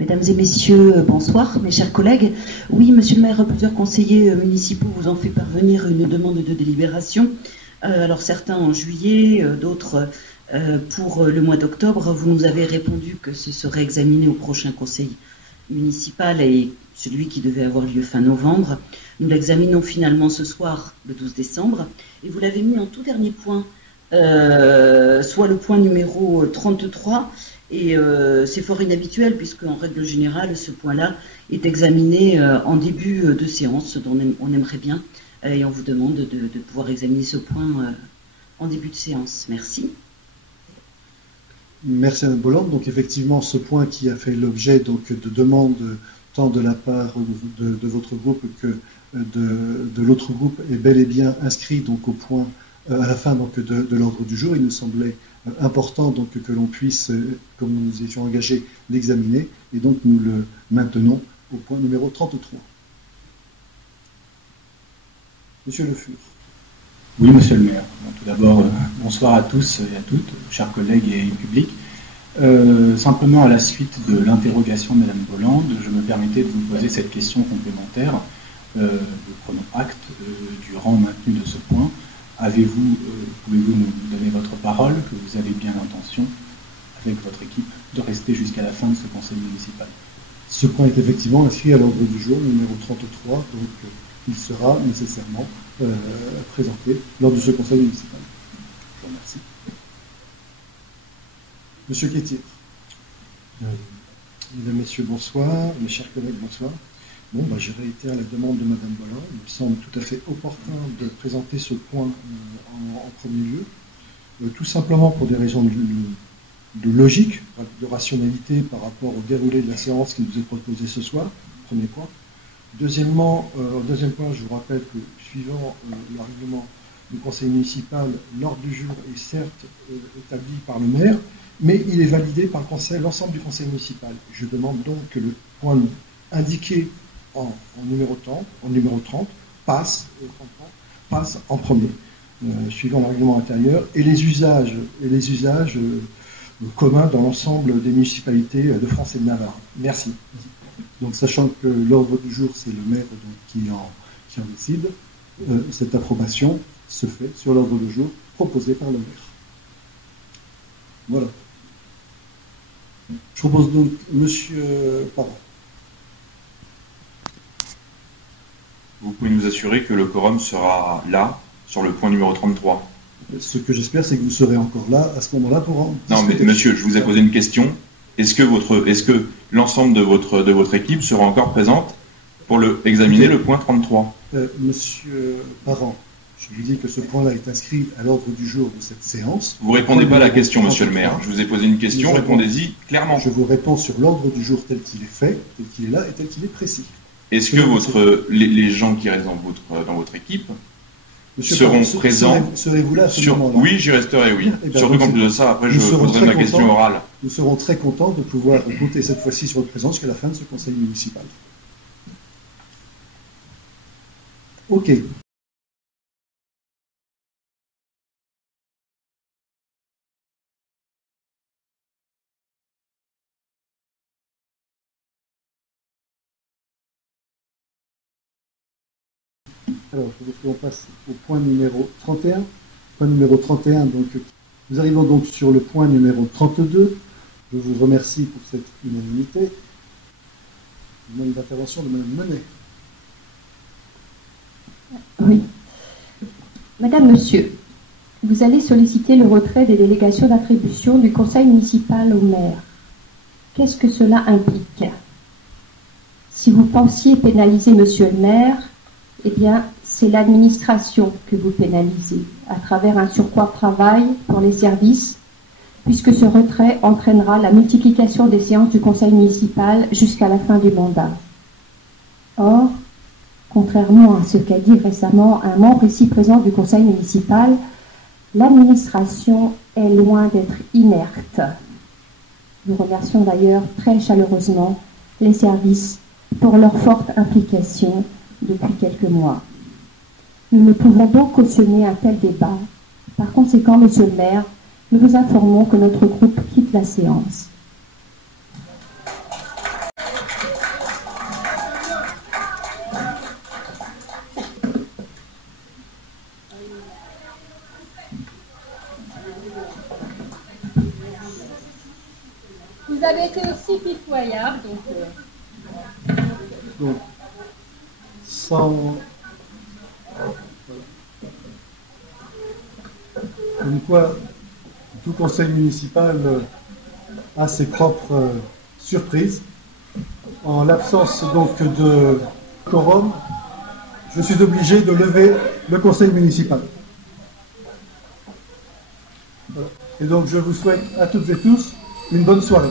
Mesdames et messieurs, bonsoir, mes chers collègues. Oui, monsieur le maire, plusieurs conseillers municipaux vous ont fait parvenir une demande de délibération. Alors certains en juillet, d'autres pour le mois d'octobre. Vous nous avez répondu que ce serait examiné au prochain conseil municipal et celui qui devait avoir lieu fin novembre. Nous l'examinons finalement ce soir, le 12 décembre, et vous l'avez mis en tout dernier point, soit le point numéro 33. Et c'est fort inhabituel puisque en règle générale ce point-là est examiné en début de séance, dont on aimerait bien, et on vous demande de pouvoir examiner ce point en début de séance. Merci. Merci Mme Bolland. Donc effectivement, ce point qui a fait l'objet donc de demandes tant de la part de votre groupe que de l'autre groupe est bel et bien inscrit donc au point à la fin donc de l'ordre du jour. Il nous semblait important donc que l'on puisse, comme nous nous étions engagés, l'examiner, et donc nous le maintenons au point numéro 33. Monsieur Le Fur. Oui, monsieur le maire. Bon, tout d'abord, bonsoir à tous et à toutes, chers collègues et public. Simplement, à la suite de l'interrogation de Mme Bolland, je me permettais de vous poser cette question complémentaire. Nous prenons acte du rang maintenu de ce point. Pouvez-vous nous donner votre parole, que vous avez bien l'intention, avec votre équipe, de rester jusqu'à la fin de ce conseil municipal? Ce point est effectivement inscrit à l'ordre du jour, numéro 33, donc il sera nécessairement présenté lors de ce conseil municipal. Je vous remercie. Monsieur Quétier. Mesdames, Messieurs, bonsoir. Mes chers collègues, bonsoir. Bon, je réitère la demande de Mme Bolland. Il me semble tout à fait opportun de présenter ce point en premier lieu, tout simplement pour des raisons de logique, de rationalité par rapport au déroulé de la séance qui nous est proposée ce soir, premier point. Deuxièmement, au deuxième point, je vous rappelle que, suivant le règlement du conseil municipal, l'ordre du jour est certes établi par le maire, mais il est validé par l'ensemble du conseil municipal. Je demande donc que le point indiqué en numéro 30 passe en premier, suivant le règlement intérieur, et les usages communs dans l'ensemble des municipalités de France et de Navarre. Merci. Donc, sachant que l'ordre du jour, c'est le maire qui en décide, cette approbation se fait sur l'ordre du jour proposé par le maire. Voilà. Je propose donc Monsieur Parent. Vous pouvez nous assurer que le quorum sera là, sur le point numéro 33. Ce que j'espère, c'est que vous serez encore là, à ce moment-là, pour en discuter. Non, mais monsieur, je vous ai posé une question. Est-ce que l'ensemble de votre équipe sera encore présente pour examiner le point 33 Monsieur Parent, je vous dis que ce point-là est inscrit à l'ordre du jour de cette séance. Vous ne répondez pas à la question, monsieur le maire. Je vous ai posé une question, répondez-y clairement. Je vous réponds sur l'ordre du jour tel qu'il est fait, tel qu'il est là et tel qu'il est précis. Est-ce que les gens qui restent dans votre équipe seront présents? Serez-vous là à ce moment-là? Oui, j'y resterai, oui. Surtout qu'en plus de ça, après, je poserai ma question orale. Nous serons très contents de pouvoir compter cette fois-ci sur votre présence jusqu'à la fin de ce conseil municipal. OK. Alors, je voudrais qu'on passe au point numéro 31. Point numéro 31, donc, nous arrivons donc sur le point numéro 32. Je vous remercie pour cette unanimité. Je demande l'intervention de Mme Monet. Oui. Madame, Monsieur, vous allez solliciter le retrait des délégations d'attribution du conseil municipal au maire. Qu'est-ce que cela implique? Si vous pensiez pénaliser Monsieur le maire, eh bien, c'est l'administration que vous pénalisez à travers un surcroît de travail pour les services, puisque ce retrait entraînera la multiplication des séances du conseil municipal jusqu'à la fin du mandat. Or, contrairement à ce qu'a dit récemment un membre ici présent du conseil municipal, l'administration est loin d'être inerte. Nous remercions d'ailleurs très chaleureusement les services pour leur forte implication depuis quelques mois. Nous ne pouvons donc cautionner un tel débat. Par conséquent, Monsieur le maire, nous vous informons que notre groupe quitte la séance. Vous avez été aussi pitoyable, Donc, sans... Comme quoi, tout conseil municipal a ses propres surprises. En l'absence donc de quorum, je suis obligé de lever le conseil municipal. Voilà. Et donc je vous souhaite à toutes et tous une bonne soirée.